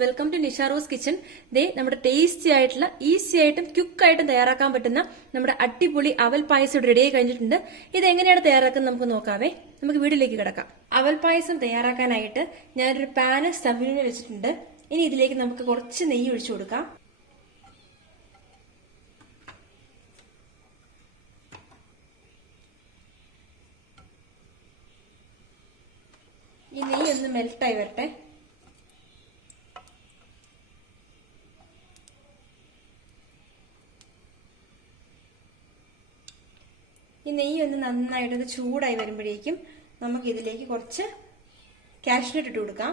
Welcome to Nisha Rose kitchen. ദേ നമ്മുടെ tasty ആയിട്ടുള്ള ഈസി ആയിട്ടും ക്വിക്ക് ആയിട്ടും തയ്യാറാക്കാൻ പറ്റുന്ന നമ്മുടെ അടിപൊളി അവൽ പായസം റെഡി ആയി കഴിഞ്ഞിട്ടുണ്ട്. ഇത് എങ്ങനെയാണ് തയ്യാറാക്കുന്നത് നമുക്ക് നോക്കാവേ. നമുക്ക് വീട്ടിലേക്ക് കിടക്കാം. അവൽ പായസം തയ്യാറാക്കാനായിട്ട് ഞാനൊരു പാന് സ്റ്റവിന് വെച്ചിട്ടുണ്ട്. ഇനി ഇതിലേക്ക് നമുക്ക് കുറച്ച് നെയ്യ് ഒഴിച്ചു കൊടുക്കാം. ഈ നെയ്യ് ഒന്ന് മെൽട്ടായി വരട്ടെ. ഈ നെയ്യ് ഒന്ന് നന്നായിട്ട് ചൂടായി വരുമ്പോഴേക്കും നമുക്ക് ഇതിലേക്ക് കുറച്ച് കാഷ്നട്ട് ഇട്ട് കൊടുക്കാം.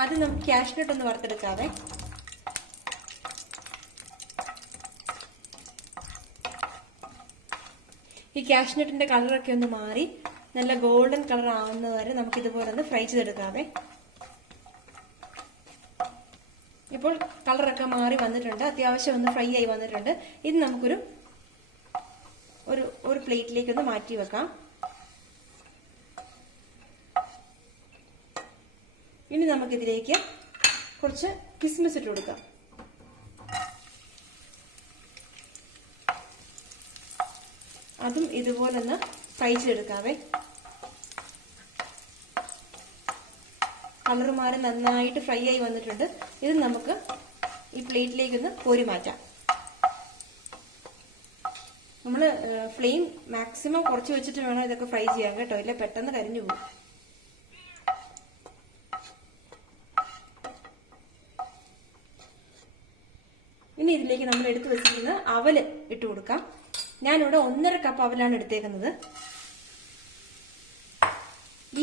ആദ്യം നമുക്ക് കാഷ്നട്ട് ഒന്ന് വറുത്തെടുക്കാവേ. ഈ കാഷ്നട്ടിന്റെ കളറൊക്കെ ഒന്ന് മാറി നല്ല ഗോൾഡൻ കളർ ആവുന്നത് വരെ നമുക്ക് ഇതുപോലെ ഒന്ന് ഫ്രൈ ചെയ്തെടുക്കാവേ. ഇപ്പോൾ കളറൊക്കെ മാറി വന്നിട്ടുണ്ട്, അത്യാവശ്യം ഒന്ന് ഫ്രൈ ആയി വന്നിട്ടുണ്ട്. ഇത് നമുക്കൊരു ഒരു പ്ലേറ്റിലേക്ക് ഒന്ന് മാറ്റി വെക്കാം. ഇനി നമുക്കിതിലേക്ക് കുറച്ച് കിസ്മിസ് ഇട്ട് കൊടുക്കാം. അതും ഇതുപോലെ ഒന്ന് ഫ്രൈ ചെയ്തെടുക്കാവേ. കളർ മാറി നന്നായിട്ട് ഫ്രൈ ആയി വന്നിട്ടുണ്ട്. ഇത് നമുക്ക് ഈ പ്ലേറ്റിലേക്ക് ഒന്ന് കോരി മാറ്റാം. നമ്മള് ഫ്ലെയിം മാക്സിമം കുറച്ച് വെച്ചിട്ട് വേണം ഇതൊക്കെ ഫ്രൈ ചെയ്യാൻ കേട്ടോ, ഇല്ല പെട്ടെന്ന് കരിഞ്ഞു പോകും. ഇനി ഇതിലേക്ക് നമ്മൾ എടുത്തു വെച്ചിരിക്കുന്ന അവല് ഇട്ട് കൊടുക്കാം. ഞാനിവിടെ 1.5 കപ്പ് അവലാണ് എടുത്തേക്കുന്നത്.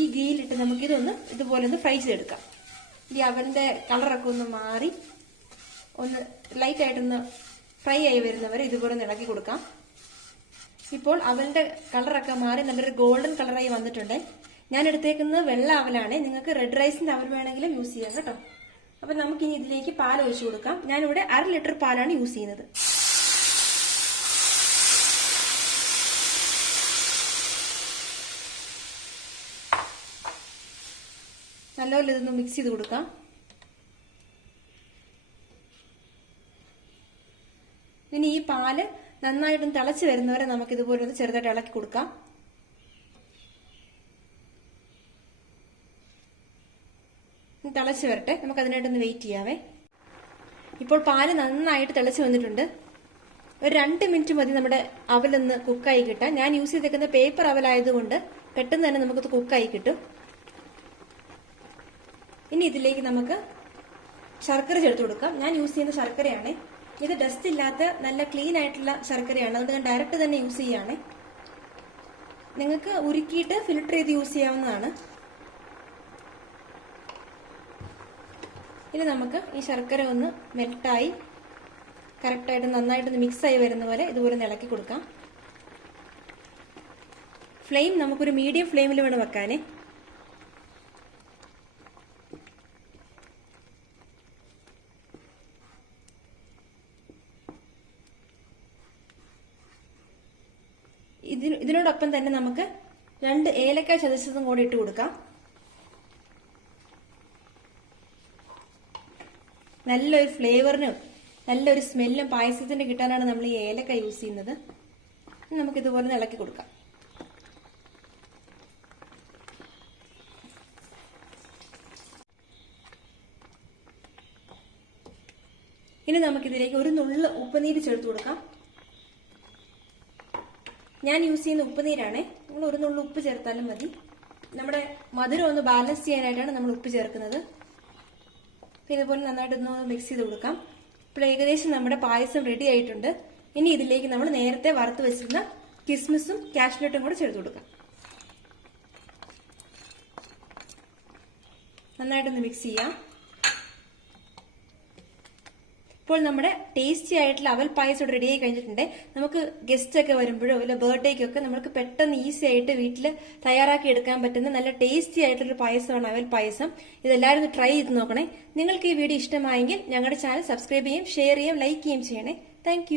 ഈ ഗീയിലിട്ട് നമുക്കിതൊന്ന് ഇതുപോലെ ഒന്ന് ഫ്രൈ ചെയ്തെടുക്കാം. ഈ അവലിന്റെ കളറൊക്കെ ഒന്ന് മാറി ഒന്ന് ലൈറ്റ് ആയിട്ടൊന്ന് ഫ്രൈ ആയി വരുന്നവരെ ഇതുപോലെ ഒന്ന് ഇളക്കി കൊടുക്കാം. ഇപ്പോൾ അവലിന്റെ കളറൊക്കെ മാറി നല്ലൊരു ഗോൾഡൻ കളറായി വന്നിട്ടുണ്ട്. ഞാൻ എടുത്തേക്കുന്നത് വെള്ള അവലാണ്, നിങ്ങൾക്ക് റെഡ് റൈസിന്റെ അവൽ വേണമെങ്കിലും യൂസ് ചെയ്യാം കേട്ടോ. അപ്പൊ നമുക്കിനി ഇതിലേക്ക് പാൽ ഒഴിച്ചു കൊടുക്കാം. ഞാനിവിടെ 1/2 ലിറ്റർ പാലാണ് യൂസ് ചെയ്യുന്നത്. നല്ലപോലെ ഇതൊന്ന് മിക്സ് ചെയ്ത് കൊടുക്കാം. ഇനി ഈ പാല് നന്നായിട്ടൊന്ന് തിളച്ച് വരുന്നവരെ നമുക്ക് ഇതുപോലെ ഒന്ന് ചെറുതായിട്ട് ഇളക്കി കൊടുക്കാം. തിളച്ച് വരട്ടെ, നമുക്ക് അതിനായിട്ടൊന്ന് വെയിറ്റ് ചെയ്യാവേ. ഇപ്പോൾ പാല് നന്നായിട്ട് തിളച്ച് വന്നിട്ടുണ്ട്. ഒരു 2 മിനിറ്റ് മതി നമ്മുടെ അവലൊന്ന് കുക്കായി കിട്ടാൻ. ഞാൻ യൂസ് ചെയ്തേക്കുന്ന പേപ്പർ അവലായതുകൊണ്ട് പെട്ടെന്ന് തന്നെ നമുക്കത് കുക്കായി കിട്ടും. ഇനി ഇതിലേക്ക് നമുക്ക് ശർക്കര ചേർത്ത് കൊടുക്കാം. ഞാൻ യൂസ് ചെയ്യുന്ന ശർക്കരയാണ് ഇത്, ഡസ്റ്റ് ഇല്ലാത്ത നല്ല ക്ലീൻ ആയിട്ടുള്ള ശർക്കരയാണ്, അതുകൊണ്ട് ഞാൻ ഡയറക്റ്റ് തന്നെ യൂസ് ചെയ്യാണ്. നിങ്ങൾക്ക് ഉരുക്കിയിട്ട് ഫിൽട്ടർ ചെയ്ത് യൂസ് ചെയ്യാവുന്നതാണ്. ഇനി നമുക്ക് ഈ ശർക്കര ഒന്ന് മെൽട്ടായി കറക്റ്റായിട്ട് നന്നായിട്ടൊന്ന് മിക്സ് ആയി വരുന്ന പോലെ ഇതുപോലെ ഇളക്കി കൊടുക്കാം. ഫ്ലെയിം നമുക്കൊരു മീഡിയം ഫ്ലെയിമിൽ വേണം വെക്കാനേ. ഇതിനോടൊപ്പം തന്നെ നമുക്ക് 2 ഏലക്കായ ചതച്ചതും കൂടി ഇട്ട് കൊടുക്കാം. നല്ലൊരു ഫ്ലേവറിനും നല്ലൊരു സ്മെല്ലും പായസത്തിന് കിട്ടാനാണ് നമ്മൾ ഈ ഏലക്ക യൂസ് ചെയ്യുന്നത്. നമുക്ക് ഇതുപോലെ ഇളക്കി കൊടുക്കാം. ഇനി നമുക്കിതിലേക്ക് ഒരു നുള്ള് ഉപ്പുനീര് ചേർത്ത് കൊടുക്കാം. ഞാൻ യൂസ് ചെയ്യുന്ന ഉപ്പുനീരാണ്, നിങ്ങൾ ഒരു നുള്ളു ഉപ്പ് ചേർത്താലും മതി. നമ്മുടെ മധുരം ഒന്ന് ബാലൻസ് ചെയ്യാനായിട്ടാണ് നമ്മൾ ഉപ്പ് ചേർക്കുന്നത്. ഇതുപോലെ നന്നായിട്ടൊന്ന് മിക്സ് ചെയ്ത് കൊടുക്കാം. ഇപ്പോൾ ഏകദേശം നമ്മുടെ പായസം റെഡി ആയിട്ടുണ്ട്. ഇനി ഇതിലേക്ക് നമ്മൾ നേരത്തെ വറുത്ത് വെച്ചിരുന്ന കിസ്മിസും കാഷ്നട്ടും കൂടെ ചേർത്ത് കൊടുക്കാം. നന്നായിട്ടൊന്ന് മിക്സ് ചെയ്യാം. ഇപ്പോൾ നമ്മുടെ ടേസ്റ്റി ആയിട്ടുള്ള അവൽ പായസം റെഡി ആയി കഴിഞ്ഞിട്ടുണ്ട്. നമുക്ക് ഗസ്റ്റ് ഒക്കെ വരുമ്പോഴോ അല്ല ബർത്ത്ഡേക്കൊക്കെ നമുക്ക് പെട്ടെന്ന് ഈസി ആയിട്ട് വീട്ടിൽ തയ്യാറാക്കി എടുക്കാൻ പറ്റുന്ന നല്ല ടേസ്റ്റി ആയിട്ടുള്ള പായസമാണ് അവൽ പായസം. ഇതെല്ലാവരും ട്രൈ ചെയ്ത് നോക്കണേ. നിങ്ങൾക്ക് ഈ വീഡിയോ ഇഷ്ടമായെങ്കിൽ ഞങ്ങളുടെ ചാനൽ സബ്സ്ക്രൈബ് ചെയ്യും, ഷെയർ ചെയ്യും, ലൈക്ക് ചെയ്യും ചെയ്യണേ. താങ്ക്